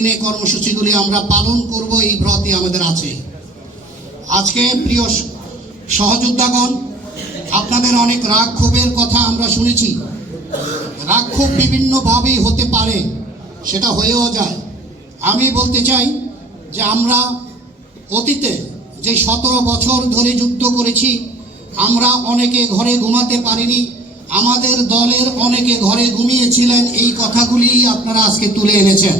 কর্মসূচিগুলি আমরা পালন করব এই ব্রতই আমাদের আছে। আজকে প্রিয় সহযোদ্ধাগণ, আপনাদের অনেক রাগ ক্ষোভের কথা আমরা শুনেছি। রাগ ক্ষোভ বিভিন্নভাবেই হতে পারে, সেটা হয়েও যায়। আমি বলতে চাই যে আমরা অতীতে যে 17 বছর ধরে যুদ্ধ করেছি, আমরা অনেকে ঘরে ঘুমাতে পারিনি, আমাদের দলের অনেকে ঘরে ঘুমিয়েছিলেন। এই কথাগুলি আপনারা আজকে তুলে এনেছেন,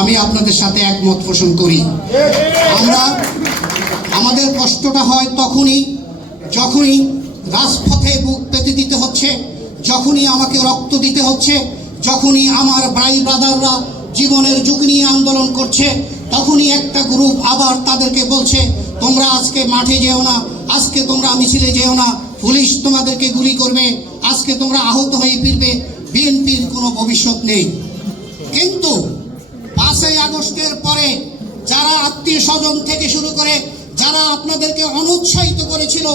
আমি আপনাদের সাথে একমত পোষণ করি। আমাদের কষ্টটা হয় যখনই রাজপথে বুক পেতে দিতে হচ্ছে, যখনই আমাকে রক্ত দিতে হচ্ছে, যখনই আমার ভাই ব্রাদাররা জীবনের ঝুঁকি নিয়ে আন্দোলন করছে, তখনই একটা গ্রুপ আবার তাদেরকে বলছে তোমরা আজকে মাঠে যেও না, আজকে তোমরা মিছিলে যেও না, পুলিশ তোমাদেরকে গুলি করবে, আজকে তোমরা আহত হয়ে ফিরবে, বিএনপির কোনো ভবিষ্যৎ নেই। কিন্তু 5ই আগস্টের পরে যারা আত্মীয় স্বজন থেকে শুরু করে যারা আপনাদেরকে অনুৎসাহিত করেছিল,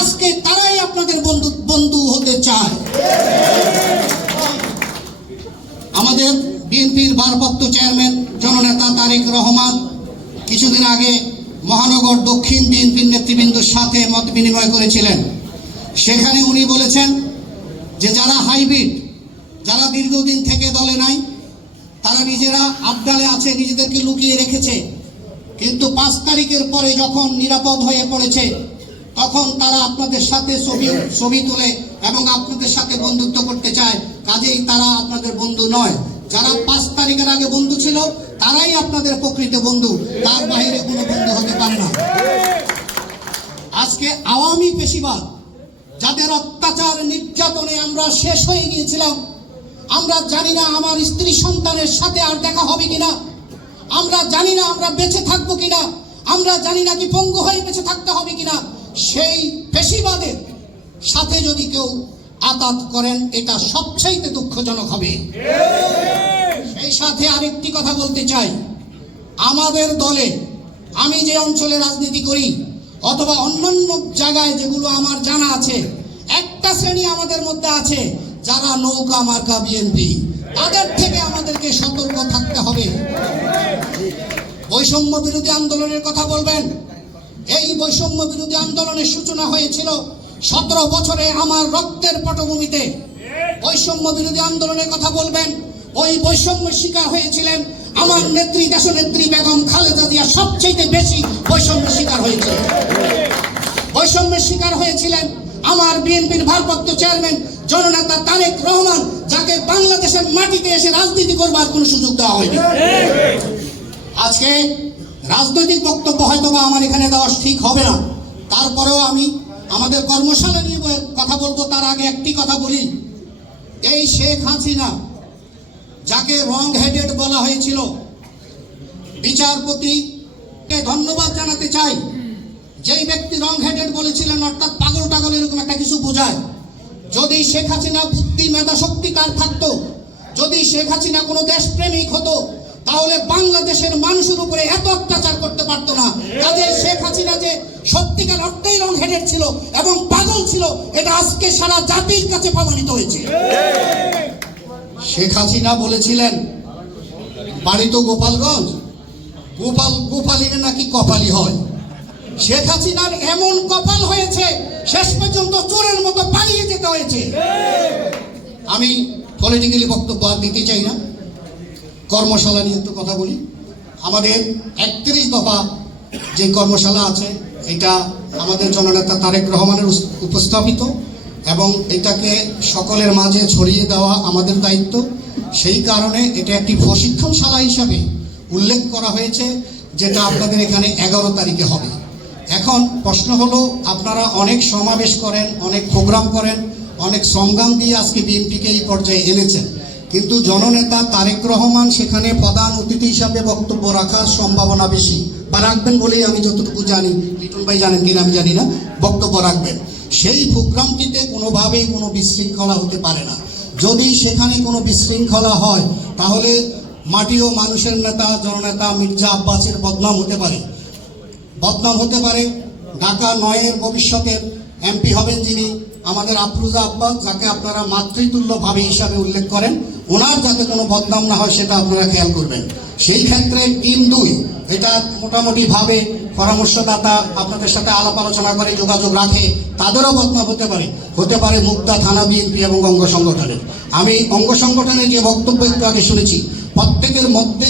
আজকে তারাই আপনাদের বন্ধু হতে চায়। আমাদের বিএনপির ভারপ্রাপ্ত চেয়ারম্যান জননেতা তারেক রহমান কিছুদিন আগে মহানগর দক্ষিণ বিএনপির নেতৃবৃন্দের সাথে মত বিনিময় করেছিলেন। সেখানে উনি বলেছেন যে যারা হাইব্রিড, যারা দীর্ঘদিন থেকে দলে নাই, তারা নিজেরা আবডালে আছে, নিজেদেরকে লুকিয়ে রেখেছে, কিন্তু 5 তারিখের পরে যখন নিরাপদ হয়ে পড়েছে, তখন তারা আপনাদের সাথে ছবি তোলে এবং আপনাদের সাথে বন্ধুত্ব করতে চায়। কাজেই তারা আপনাদের বন্ধু নয়। যারা 5 তারিখের আগে বন্ধু ছিল, তারাই আপনাদের প্রকৃত বন্ধু, তার বাইরে কোনো বন্ধু হতে পারে না। আজকে আওয়ামী পেশিবাদ, যাদের অত্যাচার নির্যাতনে আমরা শেষ হয়ে গিয়েছিলাম, আমরা জানি না আমার স্ত্রী সন্তানের সাথে আর দেখা হবে কিনা, আমরা জানি না আমরা বেঁচে থাকবো কিনা, আমরা জানি না কি পঙ্গু হয়ে বেঁচে থাকতে হবে কিনা। সেই পেশিবাদের সাথে যদি কেউ আঘাত করেন, এটা সবচাইতে দুঃখজনক হবে। সেই সাথে আরেকটি কথা বলতে চাই, আমাদের দলে আমি যে অঞ্চলে রাজনীতি করি অথবা অন্যান্য জায়গায় যেগুলো আমার জানা আছে, একটা শ্রেণী আমাদের মধ্যে আছে যারা নৌকা মার্কা বিএনপি, তাদের থেকে আমাদেরকে সতর্ক থাকতে হবে। বৈষম্য বিরোধী আন্দোলনের কথা বলবেন, এই বৈষম্য বিরোধী আন্দোলনের সূচনা হয়েছিল 17 বছরে আমার রক্তের পটভূমিতে। বৈষম্য বিরোধী আন্দোলনের কথা বলবেন, ওই বৈষম্যের শিকার হয়েছিলেন আমার নেত্রী, দেশনেত্রী বেগম খালেদা জিয়া সবচেয়ে বেশি বৈষম্যের শিকার হয়েছিলেন। বৈষম্যের শিকার হয়েছিলেন আমার বিএনপির ভারপ্রাপ্ত চেয়ারম্যান জননেতা তারেক রহমান, যাকে বাংলাদেশের মাটিতে এসে রাজনীতি করবার কোনো সুযোগ দেওয়া হয়নি। আজকে রাজনৈতিক বক্তব্য হয়তো বা আমার এখানে দেওয়া ঠিক হবে না, তারপরেও আমি আমাদের কর্মশালা নিয়ে কথা বলবো। তার আগে একটি কথা বলি, এই শেখ হাসিনা, যাকে রং হেডেড বলা হয়েছিল, বিচারপতিকে ধন্যবাদ জানাতে চাই। যেই ব্যক্তি রং হেডেড বলেছিলেন, অর্থাৎ পাগল টাগল এরকম একটা কিছু বোঝায়। যদি শেখ হাসিনা বুদ্ধি মেধা শক্তি তার থাকতো, যদি শেখ হাসিনা কোনো দেশপ্রেমিক হতো, তাহলে বাংলাদেশের মানুষের উপরে এত অত্যাচার করতে পারতো না। কাজে শেখ হাসিনা যে সত্যিকার অর্থেই রং হেডেড ছিল এবং পাগল ছিল, এটা আজকে সারা জাতির কাছে প্রমাণিত হয়েছে। শেখ হাসিনা বলেছিলেন বাড়ি তো গোপালগঞ্জ, গোপালিনে নাকি কপালি হয়। শেখ হাসিনার এমন কপাল হয়েছে, শেষ পর্যন্ত চোরের মতো পালিয়ে যেতে হয়েছে। আমি পলিটিক্যালি বক্তব্য আর দিতে চাই না, কর্মশালা নিয়ে একটু কথা বলি। আমাদের 31 দফা যে কর্মশালা আছে, এটা আমাদের জননেতা তারেক রহমানের উপস্থাপিত এবং এটাকে সকলের মাঝে ছড়িয়ে দেওয়া আমাদের দায়িত্ব। সেই কারণে এটা একটি প্রশিক্ষণশালা হিসাবে উল্লেখ করা হয়েছে, যেটা আপনাদের এখানে 11 তারিখে হবে। এখন প্রশ্ন হলো, আপনারা অনেক সমাবেশ করেন, অনেক প্রোগ্রাম করেন, অনেক সংগ্রাম দিয়ে আজকে বিএনপিকে এই পর্যায়ে এনেছেন, কিন্তু জননেতা তারেক রহমান সেখানে প্রধান অতিথি হিসাবে বক্তব্য রাখার সম্ভাবনা বেশি, বা রাখবেন বলেই আমি যতটুকু জানি, লিটন ভাই জানেন কিনা আমি জানি না, বক্তব্য রাখবেন। সেই প্রোগ্রামটিতে কোনোভাবেই কোনো বিশৃঙ্খলা হতে পারে না। যদি সেখানে কোনো বিশৃঙ্খলা হয়, তাহলে মাটি ও মানুষের নেতা জননেতা মির্জা আব্বাসের বদনাম হতে পারে। ঢাকা 9-এর ভবিষ্যতের এমপি হবেন যিনি, আমাদের আফরোজা আব্বাস, যাকে আপনারা মাতৃতুল্য ভাবে হিসাবে উল্লেখ করেন, ওনার যাতে কোনো বদনাম না হয় সেটা আপনারা খেয়াল করবেন। সেই ক্ষেত্রে টিম 2 এটা মোটামুটি ভাবে পরামর্শদাতা আপনাদের সাথে আলাপ আলোচনা করে যোগাযোগ রাখে, তাদেরও বদনাম হতে পারে মুক্তা থানা বিএনপি এবং অঙ্গ সংগঠনের। আমি অঙ্গ সংগঠনের যে বক্তব্য একটু আগে শুনেছি, প্রত্যেকের মধ্যে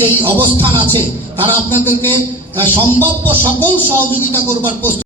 যেই অবস্থান আছে, তারা আপনাদেরকে সম্ভাব্য সকল সহযোগিতা করবার প্রস্তুত।